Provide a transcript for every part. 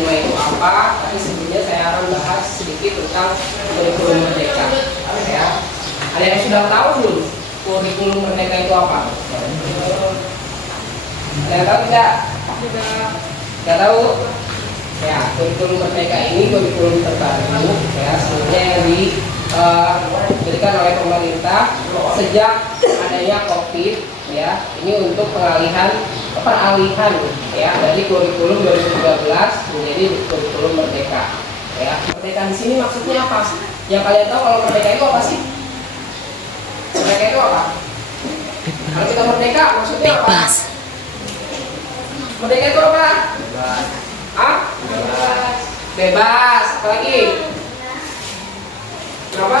5 itu apa, tapi sebelumnya saya akan bahas sedikit tentang kurikulum merdeka. Ya. Ada yang sudah tahu belum kurikulum merdeka itu apa? Ada yang tahu tidak? Tidak tahu? Ya, kurikulum merdeka ini kurikulum terbaru ya, sebenarnya yang diberikan oleh pemerintah sejak adanya COVID ya. Ini untuk peralihan ya dari kurikulum 2013 menjadi kurikulum merdeka. Ya, merdeka di sini maksudnya apa? Yang kalian tahu kalau merdeka itu apa sih? Merdeka itu apa? Kalau kita merdeka maksudnya apa? Merdeka itu apa? Bebas. Ah? Bebas. Bebas. Apalagi? Kenapa?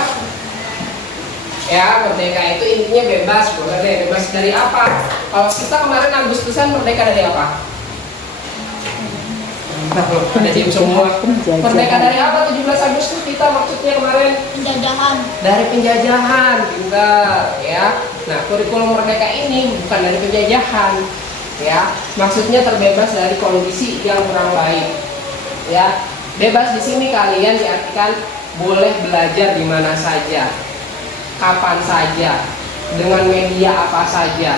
Ya, merdeka itu intinya bebas. Boleh deh, bebas dari apa? Kalau kita kemarin Agustusan merdeka dari apa? Ada tim semua. Merdeka dari apa 17 Agustus kita maksudnya kemarin? Penjajahan. Dari penjajahan, pintar ya. Nah, kurikulum merdeka ini bukan dari penjajahan ya. Maksudnya terbebas dari kondisi yang kurang baik. Ya, bebas di sini kalian diartikan boleh belajar di mana saja, kapan saja, dengan media apa saja.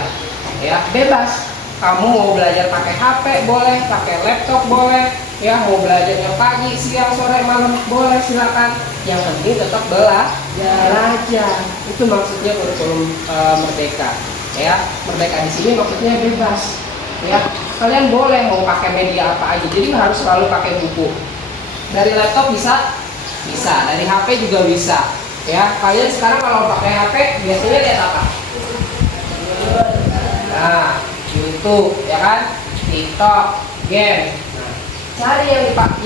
Ya, bebas. Kamu mau belajar pakai HP boleh, pakai laptop boleh, ya mau belajarnya pagi, siang, sore, malam boleh, silakan. Yang penting tetap belajar. Itu maksudnya kurikulum merdeka. Ya, merdeka di sini maksudnya bebas. Ya, kalian boleh mau pakai media apa aja. Jadi nggak harus selalu pakai buku. Dari laptop bisa, dari HP juga bisa. Ya, kalian sekarang kalau pakai HP biasanya lihat apa? Nah, YouTube, ya kan? TikTok, game. Nah, cari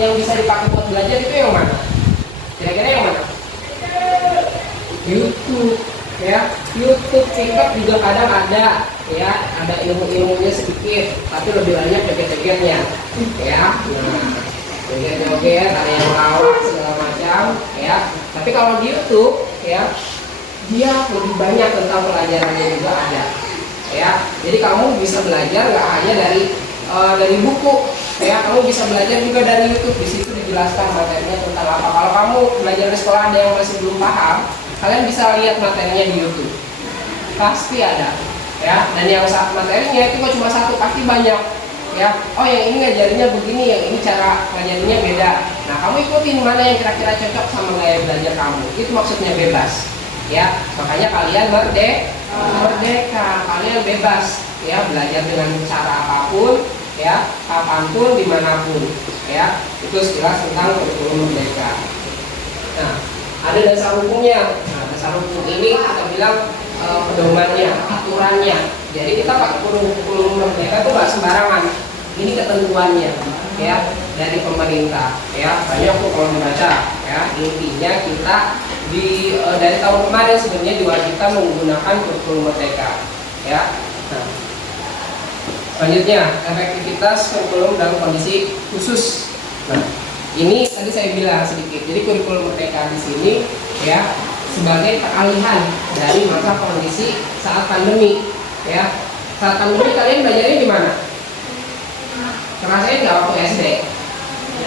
yang bisa dipakai buat belajar itu yang mana? Kira-kira yang mana? YouTube, ya. YouTube, TikTok juga kadang ada, ya. Ada ilmu-ilmunya sedikit, tapi lebih banyak joget-jogetnya, ya. Nah, joget-joget, ada yang melawak segala macam, ya. Tapi kalau di YouTube, ya, dia lebih banyak tentang pelajarannya juga ada. Ya, jadi kamu bisa belajar nggak hanya dari buku, ya, kamu bisa belajar juga dari YouTube. Di situ dijelaskan materinya tentang apa. Kalau kamu belajar di sekolah ada yang masih belum paham, kalian bisa lihat materinya di YouTube, pasti ada, ya. Dan yang materinya itu nggak cuma satu, pasti banyak, ya. Oh, yang ini ngajarinnya begini, yang ini cara ngajarinnya beda. Nah, kamu ikutin mana yang kira-kira cocok sama gaya belajar kamu. Itu maksudnya bebas, ya. Makanya kalian merdeka, kalian bebas ya, belajar dengan cara apapun ya, kapanpun, dimanapun ya. Itu sekilas tentang kurikulum merdeka. Nah, ada dasar hukumnya. Nah, dasar hukum ini kita bilang pedomannya, aturannya. Jadi kita pakai kurikulum merdeka itu nggak sembarangan. Ini ketentuannya ya dari pemerintah ya. Banyak kok kalau membaca ya. Intinya kita dari tahun kemarin sebenarnya diwajibkan menggunakan kurikulum merdeka ya. Nah, selanjutnya efektivitas kurikulum dalam kondisi khusus. Nah, ini tadi saya bilang sedikit. Jadi kurikulum merdeka di sini ya sebagai peralihan dari masa kondisi saat pandemi ya. Saat pandemi kalian belajarnya di mana? Ngerasain nggak waktu SD?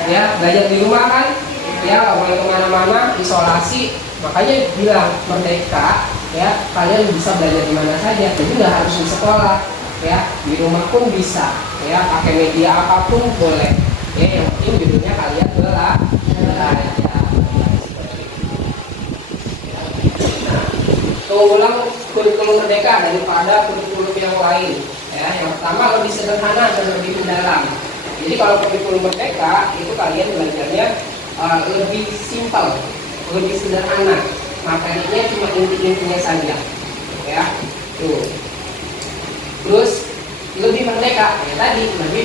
Ya, belajar di rumah kan? Ya, nggak boleh kemana-mana, isolasi. Makanya bilang merdeka ya, kalian bisa belajar di mana saja, jadi nggak harus di sekolah ya, di rumah pun bisa ya, pakai media apapun boleh ya, yang penting judulnya kalian belajar. Nah, ulang kurikulum merdeka daripada kurikulum yang lain ya. Yang pertama lebih sederhana dan lebih mendalam. Jadi kalau kurikulum merdeka itu kalian belajarnya lebih simpel, lebih sederhana, materinya cuma inti-intinya saja ya. Tuh. Terus lebih merdeka ya, tadi lebih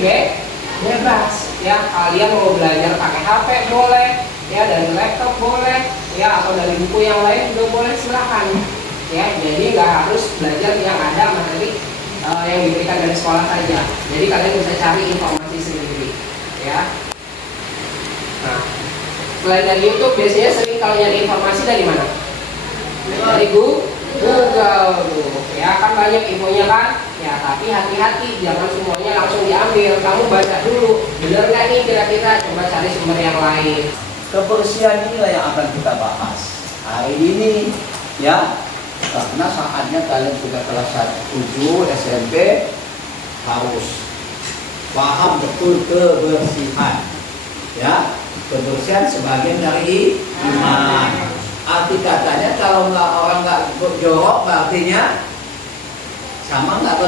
bebas ya. Kalian mau belajar pakai HP boleh ya, dari laptop boleh ya, atau dari buku yang lain juga boleh, silahkan ya. Jadi nggak harus belajar yang ada materi yang diberikan dari sekolah saja. Jadi kalian bisa cari informasi sendiri ya. Nah, selain dari YouTube, biasanya sering kalau nyari informasi dari mana? Dari Google ya, kan banyak infonya kan Ya, tapi hati-hati, jangan semuanya langsung diambil. Kamu baca dulu, benar nggak nih kira-kira? Coba cari sumber yang lain. Kebersihan inilah yang akan kita bahas hari ini, ya. Karena saatnya kalian sudah kelas 7 SMP harus paham betul kebersihan, ya. Kebersihan sebagian dari iman. Arti katanya kalau orang nggak jorok, artinya sama nggak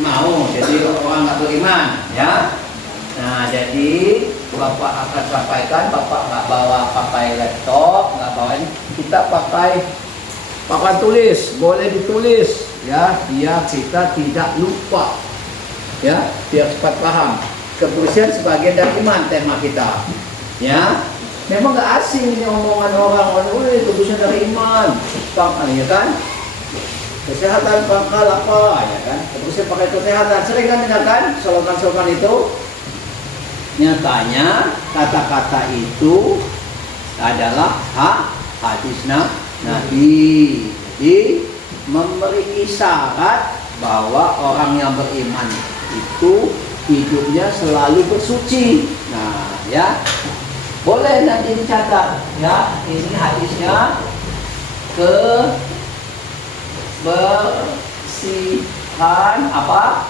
mau, jadi orang nggak beriman, ya. Nah, jadi Bapak akan sampaikan, Bapak nggak bawa pakai laptop, nggak bawa ini, kita pakai papan tulis, boleh ditulis, ya, biar kita tidak lupa, ya, biar cepat paham. Kebersihan sebagian dari iman tema kita, ya. Memang nggak asing ini omongan orang, kebersihan dari iman, ya kan? Kesehatan pangkal apa, ya kan? Kebersihan pakai kesehatan. Sering kan dengarkan slogan-slogan itu? Nyatanya kata-kata itu adalah hadis Nabi. Jadi memberi isyarat bahwa orang yang beriman itu hidupnya selalu bersuci. Nah, ya. Boleh nanti dicatat, ya. Ini hadisnya bersihan apa?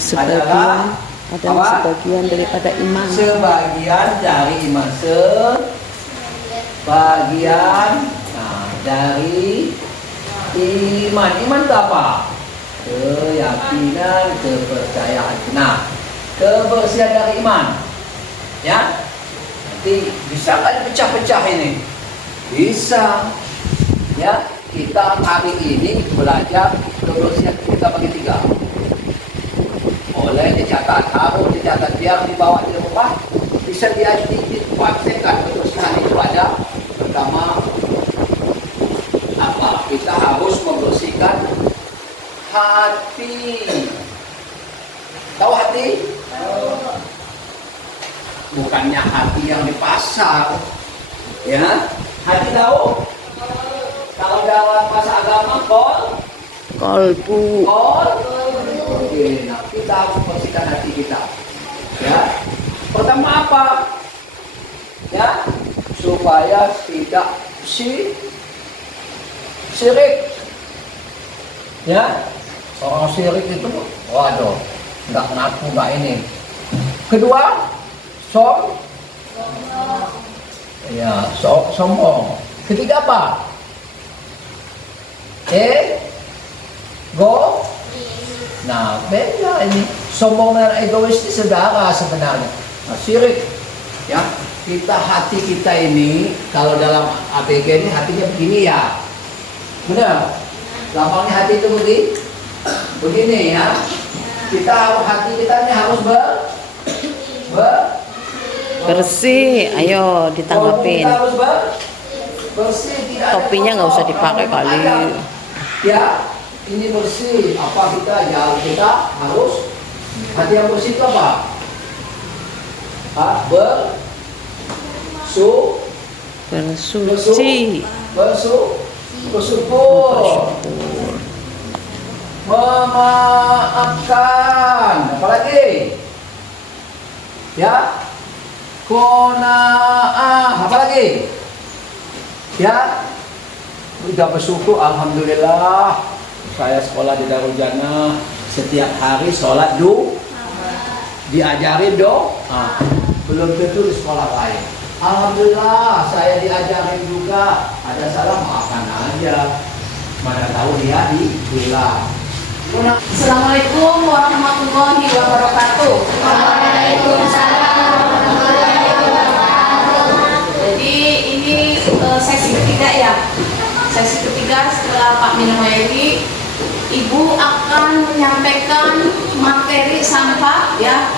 Sebagian adalah sebagian daripada iman. Sebagian dari iman. Sebagian dari iman. Iman itu apa? Keyakinan, kepercayaan. Nah, kebersihan dari iman, ya. Nanti bisa nggak dipecah-pecah ini? Bisa, ya. Kita hari ini belajar kebersihan kita bagi 3. Boleh dicatat, harus dicatat, biar dibawa di rumah bisa dipraktekkan. Kebersihan itu ada pertama apa? Kita harus membersihkan hati. Tahu hati? Bukannya hati yang di pasar, ya. Hati tahu? Kalau dalam bahasa agama Kolbu. Oke, nah kita harus membersihkan hati kita, ya. Pertama apa? Ya, supaya tidak syirik, ya. Orang syirik itu, waduh, nggak ngaku, nggak ini. Kedua, sombong. Ketiga apa? Ego. Nah, beda ini. Sombong dan egois ini saudara sebenarnya. Nah, syirik, ya. Hati kita ini, kalau dalam ABG ini hatinya begini, ya. Benar? Gampangnya hati itu begini, ya. Hati kita ini harus Bersih, ayo ditanggapin. Harus bersih, tidak ada Topinya nggak usah dipakai kali. Ya, ini bersih. Apa kita harus hati yang bersih itu apa? Bersuci. Bersyukur. Memaafkan. Apalagi? Ya. Qanaah. Apalagi? Ya. Udah bersyukur, alhamdulillah. Saya sekolah di Darul Jannah, setiap hari sholat diajarin belum tentu di sekolah lain. Alhamdulillah, saya diajarin juga. Ada salah, maafkan aja. Mana tahu dia hilang. Assalamualaikum warahmatullahi wabarakatuh. Waalaikumsalam warahmatullahi wabarakatuh. Jadi ini sesi ketiga, ya. Sesi ketiga setelah Pak Minamayri, Ibu akan menyampaikan materi sampah, ya.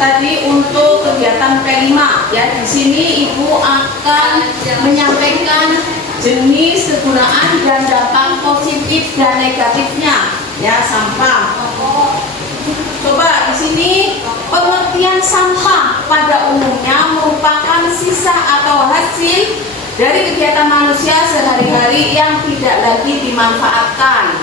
Tadi untuk kegiatan P5, ya. Di sini Ibu akan menyampaikan jenis, kegunaan dan dampak positif dan negatifnya, ya, sampah. Coba di sini pengertian sampah pada umumnya merupakan sisa atau hasil dari kegiatan manusia sehari-hari yang tidak lagi dimanfaatkan.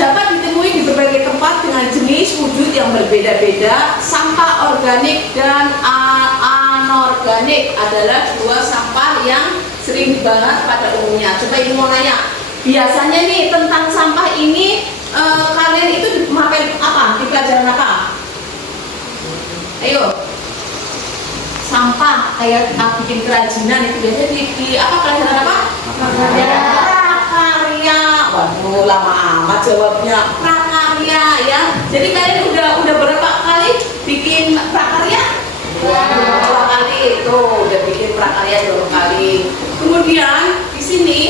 dapat ditemui di berbagai tempat dengan jenis wujud yang berbeda-beda. Sampah organik dan anorganik adalah dua sampah yang sering dibahas pada umumnya. Coba Ibu mau nanya, biasanya nih tentang sampah ini kalian itu memakai apa? Di pelajaran apa? Ayo, sampah kayak bikin kerajinan itu biasanya di apa, pelajaran apa? Prakarya. Waduh, lama amat jawabnya. Prakarya ya. Jadi kalian udah berapa kali bikin prakarya? Dua kali itu udah bikin prakarya 2 kali. Kemudian di sini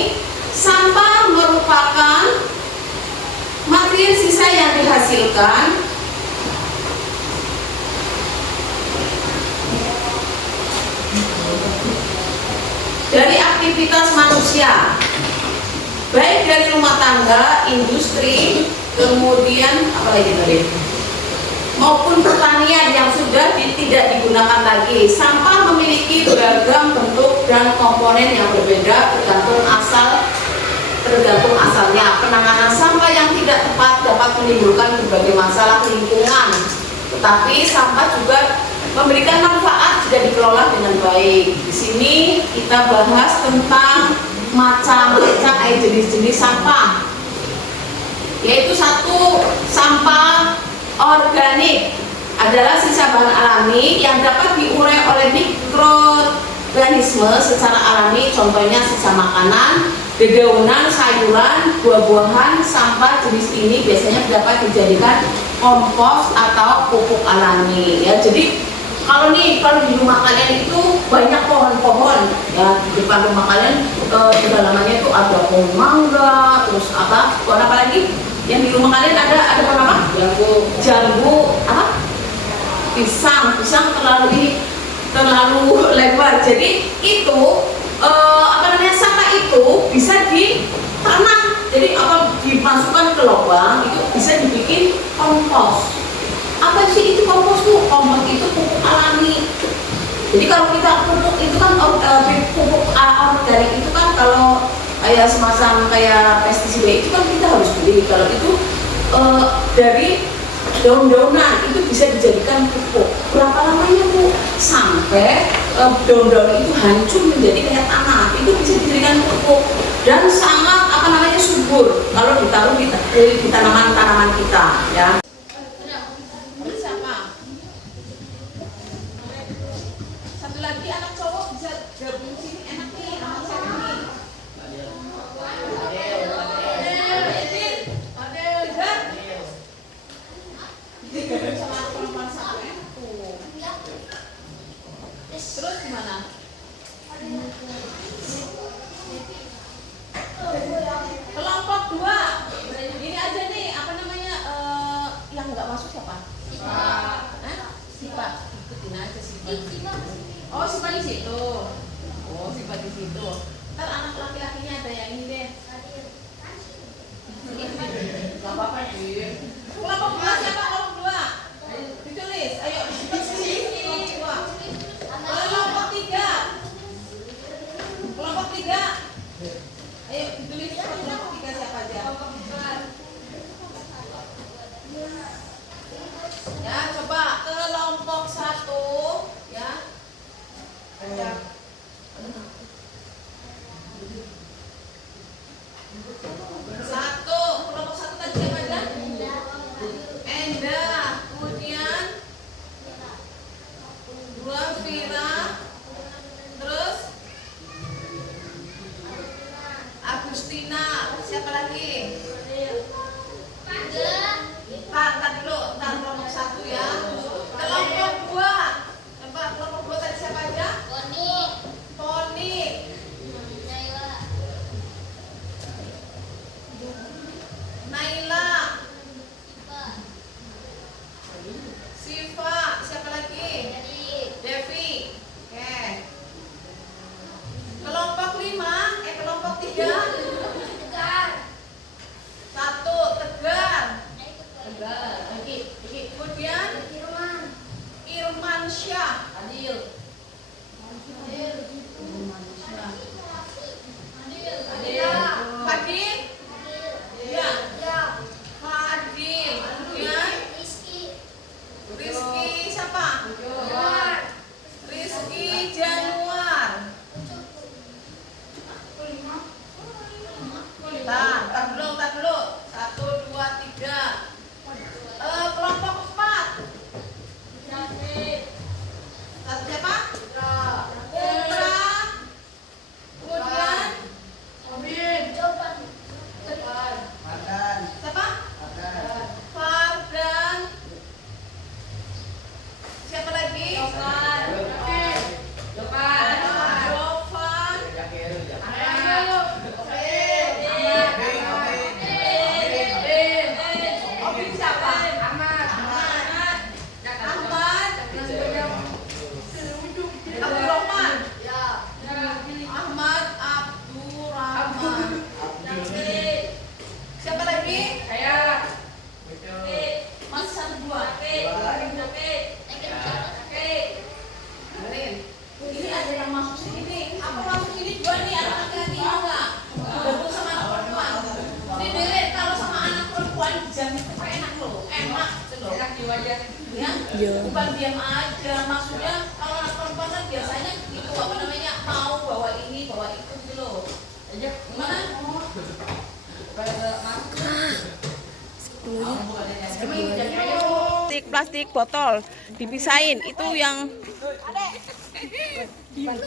sampah merupakan material sisa yang dihasilkan dari aktivitas manusia, baik dari rumah tangga, industri, kemudian apa lagi tadi, maupun pertanian yang sudah tidak digunakan lagi. Sampah memiliki beragam bentuk dan komponen yang berbeda tergantung asalnya. Penanganan sampah yang tidak tepat dapat menimbulkan berbagai masalah lingkungan. Tetapi sampah juga memberikan manfaat jika dikelola dengan baik. Di sini kita bahas tentang macam-macam jenis-jenis sampah. Yaitu satu, sampah organik adalah sisa bahan alami yang dapat diurai oleh mikroorganisme secara alami. Contohnya sisa makanan, dedaunan, sayuran, buah-buahan. Sampah jenis ini biasanya dapat dijadikan kompos atau pupuk alami ya. Jadi kalau di rumah kalian itu banyak pohon-pohon ya, di depan rumah kalian di halamannya itu ada pohon mangga, terus pohon apa lagi yang di rumah kalian ada pohon apa? Jambu apa? Pisang terlalu lebar. Jadi itu sampah itu bisa ditanam. Jadi dimasukkan ke lubang itu bisa dibikin kompos. Apa sih itu kompos tuh? Kompos itu pupuk alami. Jadi kalau kita pupuk itu kan pupuk organik itu kan kalau kayak semacam kayak pestisida itu kan kita harus beli. Kalau itu dari daun-daunan itu bisa dijadikan pupuk. Berapa lamanya Bu? Sampai daun-daun itu hancur menjadi kayak tanah. Itu bisa dijadikan pupuk dan sangat subur kalau ditaruh di tanaman-tanaman kita ya. Siapa? Satu lagi anak cowok bisa gabung sini, enak nih anak saya nih. Terus gimana? Kelompok 2. Ini aja nih, apa namanya yang nggak masuk siapa? Sipa. Ikutin aja Sipa. Oh, Sipa di situ. Sipa di situ. Ntar anak laki-lakinya ada yang ini deh. Gak apa-apa sih. Kelompok 2 siapa? Kelompok 2. Ditulis. Ayo. Kelompok 3. Kelompok 3. Ayo ditulis kelompok 3 siapa aja. Ya, coba kelompok 1 ya. Kelompok 1 tadi siapa aja? Enda, kemudian 2 Vira, terus Agustina, siapa lagi? Ntar dulu, ntar kelompok 1 ya. Kelompok 2, coba kelompok 2 tadi siapa aja? Tony, Naila, Siva, siapa lagi? Devi. Oke. Kelompok 5, kelompok 3. 1 Tegar. Lagi. Kemudian Irman Syah. Adil. Fadil. Ya. siapa? Rizky Januar. Tar dulu. 1, 2, 3. Kelompok 4. Satu siapa? Putra. Kemudian siapa? Fardan. Siapa lagi? Jovan. Obin siapa? Ahmad. Abdurrahman. Ahmad Abdurrahman. Siapa lagi? Masih 1, 2. Dengerin. Ini ada yang masuk sini nih. Apa masuk sini juga nih anak laki-laki enggak? Gabung sama anak perempuan. Ini dengerin, kalau sama anak perempuan jam itu enak loh. Enak gitu loh. Enak diwajar. Ya? Bukan diam aja. Maksudnya kalau anak perempuan kan biasanya itu apa namanya? Mau bawa ini, bawa itu gitu loh. Aja. Gimana? Plastik botol dipisahin, itu yang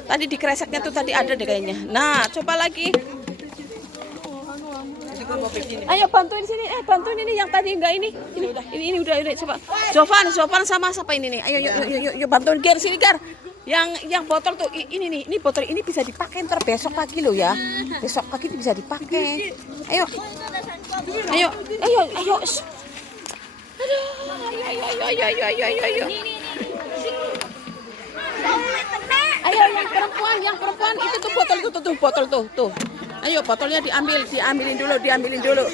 tadi dikereseknya tuh tadi ada deh kayaknya. Nah, coba lagi. Ayo bantuin sini, bantuin ini yang tadi enggak ini. Ini udah coba. Jovan sama siapa ini nih? Ayo yuk bantuin Ger sini Ger. Yang botol tuh ini nih, ini botol ini bisa dipakai ntar besok pagi loh ya. Besok pagi bisa dipakai. Ayo. Ayo. Ayo yang perempuan itu tuh botol tuh. Ayo botolnya diambilin dulu.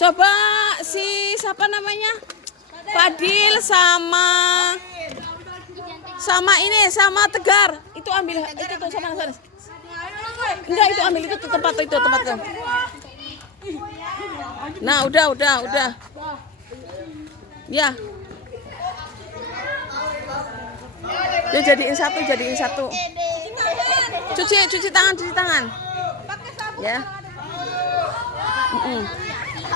Coba si siapa namanya? Fadil sama Tegar. Itu ambil itu tuh sama sana. Enggak, itu ambil itu tempat tuh. Nah, udah. Ya. Dia jadiin satu. Cuci tangan. Ya.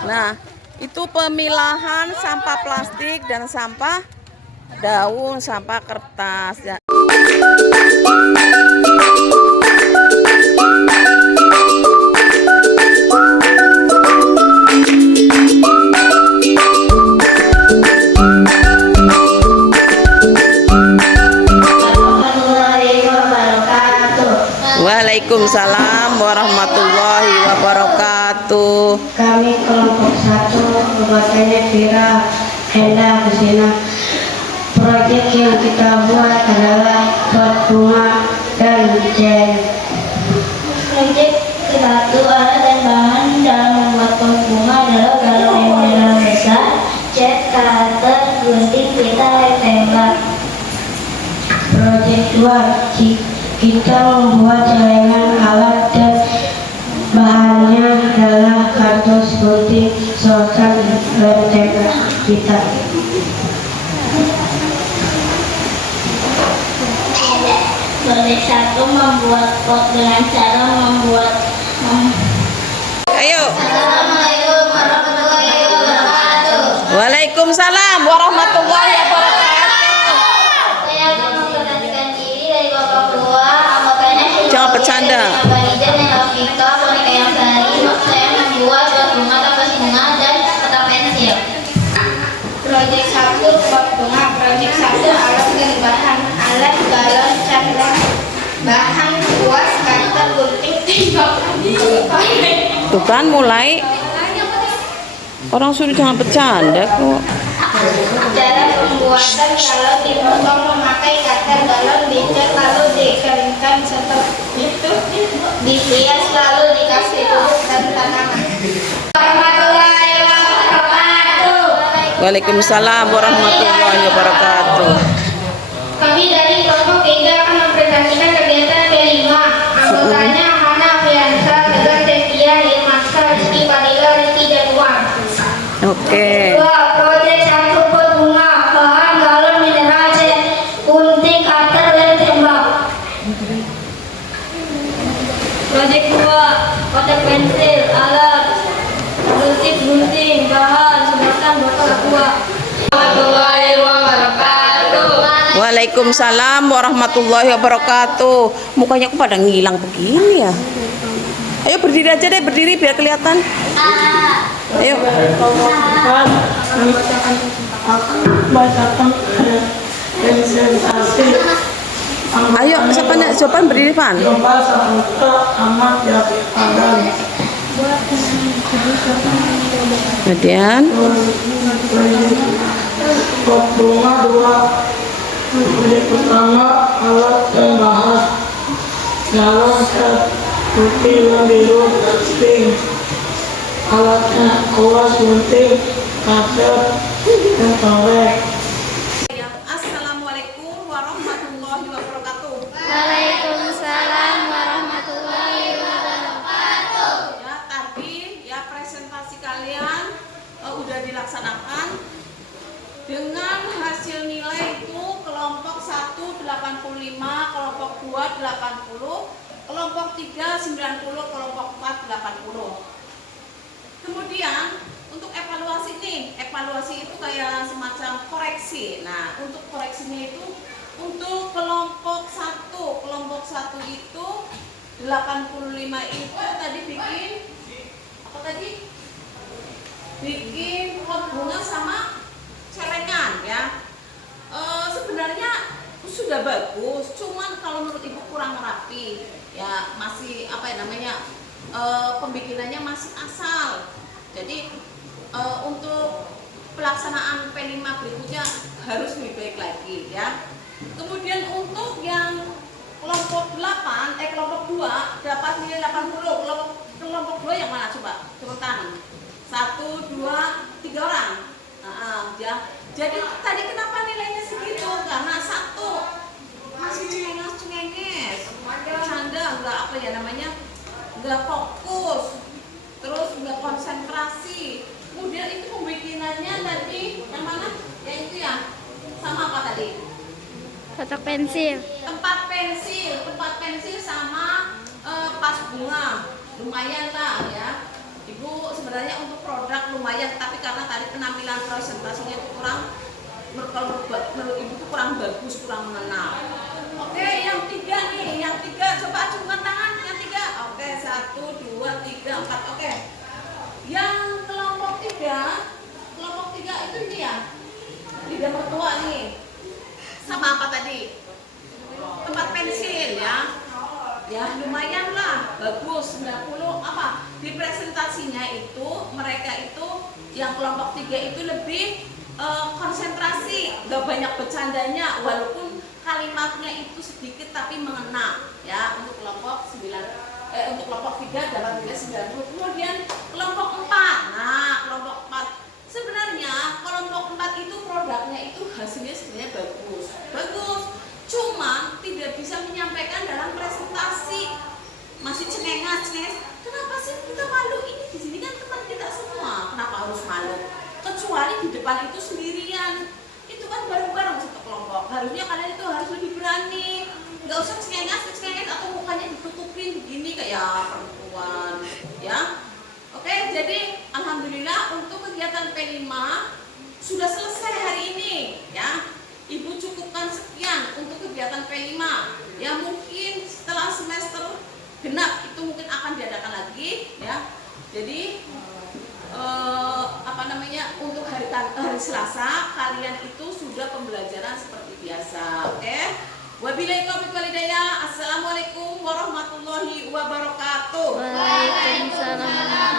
Nah, itu pemilahan sampah plastik dan sampah daun, sampah kertas ya. Waalaikumsalam warahmatullahi wabarakatuh. Kami kelompok 1 keluarganya Vira, Henda, Husina. Proyek yang kita buat adalah pot bunga dan jam. Proyek satu alat dan bahan dalam membuat pot bunga adalah galon yang mineral besar, cat, cutter, gunting, pita, dan tembak. Proyek 2 kita membuat celengan alat dan bahannya adalah kardus, gunting, solder, dan tembak kita. Proyek 1 membuat pot dengan cara membuat Ayo. Assalamualaikum warahmatullahi wabarakatuh. Waalaikumsalam warahmatullahi wabarakatuh. Saya akan memperhatikan diri dari babak 2. Makanya Jangan bercanda. Abanijan dan Afika, boneka yang sehari. Saya membuat pot bunga, kapas bunga, dan peta pensil. Proyek 1 pot bunga. Proyek 1 alat dan bahan. Alat galon, cat, bahan kuas, cutter, gunting, Tuh kan mulai orang suruh jangan bercanda kok. Cara pembuatan kalau dipotong memakai cutter, galon dicat lalu dikeringkan, setelah itu dihias lalu dikasih pupuk dan tanaman. Warahmatullahi wabarakatuh. Waalaikumsalam warahmatullahi wabarakatuh. Kami dari kelompok 3 akan mempresentasikan kegiatan kelima. Anggotanya Hana, Fiansa, Tegar, Setia, Irmansa, Rizky, Fadila, Rizky, dan Oke. Dua, proyek 1 pot bunga, bahan galon mineral cat, gunting, cutter, lem tembak. Proyek 2, kotak pensil, alat, gunting, bahan, sedotan, botol aqua. Warahmatullahi wabarakatuh. Waalaikumsalam warahmatullahi wabarakatuh. Mukanya kok pada ngilang begini ya? Ayo berdiri aja deh, berdiri biar kelihatan. Ayo. Ayo, siapa nak Jopan berdiri Pan? Kemudian bunga 2, proyek pertama alat dan bahas galon cat putih dan biru sting, alatnya kuas gunting cutter dan korek. Assalamualaikum warahmatullahi wabarakatuh. Waalaikumsalam warahmatullahi wabarakatuh. Ya, tadi ya presentasi kalian udah dilaksanakan dengan hasil nilai itu kelompok 1 85, kelompok 2 80, kelompok 3 90, kelompok 4 80. Kemudian untuk evaluasi nih, evaluasi itu kayak semacam koreksi. Nah, untuk koreksinya itu untuk kelompok 1 itu 85 itu tadi bikin apa tadi? Bikin pot bunga sama celengan ya. Sebenarnya sudah bagus, cuman kalau menurut ibu kurang rapi ya, masih apa ya namanya, pembikinannya masih asal. Jadi untuk pelaksanaan P5 berikutnya harus lebih baik lagi ya. Kemudian untuk yang kelompok 2 dapat nilai 80. Kelompok 2 yang mana coba? Cepetan. 1, 2, 3 orang. Ya. Jadi tadi kenapa nilainya segitu? Karena 1 masih cengenges, bercanda, nggak apa ya namanya, nggak fokus, terus nggak konsentrasi. Kemudian itu pembikinannya tadi yang mana? Ya itu ya, sama apa tadi? Kotak pensil. Tempat pensil sama pas bunga, lumayan lah ya. Ibu sebenarnya untuk produk lumayan, tapi karena tadi penampilan presentasinya itu kurang, menurut ibu itu kurang bagus, kurang mengenal. Oke, yang 3 nih, yang 3 coba acungkan tangan, yang 3. Oke, 1, 2, 3, 4. Oke. Yang kelompok 3 itu ini ya, lidah mertua nih. Sama apa tadi? Tempat pensil ya. Ya lumayan lah, bagus. 90 apa? Di presentasinya itu mereka itu yang kelompok 3 itu lebih konsentrasi, gak banyak bercandanya, walaupun kalimatnya itu sedikit tapi mengena ya. Untuk kelompok 3 dapat nilai 90. Kemudian kelompok 4. Nah, kelompok 4 sebenarnya kelompok 4 itu produknya itu hasilnya sebenarnya bagus, cuma tidak bisa menyampaikan dalam presentasi, masih cengenges. Kenapa sih kita malu? Ini di sini kan teman kita semua, kenapa harus malu? Kecuali di depan itu sendirian, itu kan bareng-bareng satu kelompok. Harusnya kalian itu harus lebih berani, nggak usah cengenges atau mukanya ditutupin begini kayak perempuan ya. Oke, jadi alhamdulillah untuk kegiatan P5 sudah selesai hari ini ya. Ibu cukupkan sekian untuk kegiatan P5 ya. Mungkin setelah semester genap itu mungkin akan diadakan lagi ya. Jadi untuk hari Selasa kalian itu sudah pembelajaran seperti biasa. Oke. Wabillahi taufiq wal hidayah. Assalamualaikum warahmatullahi wabarakatuh. Waalaikumsalam.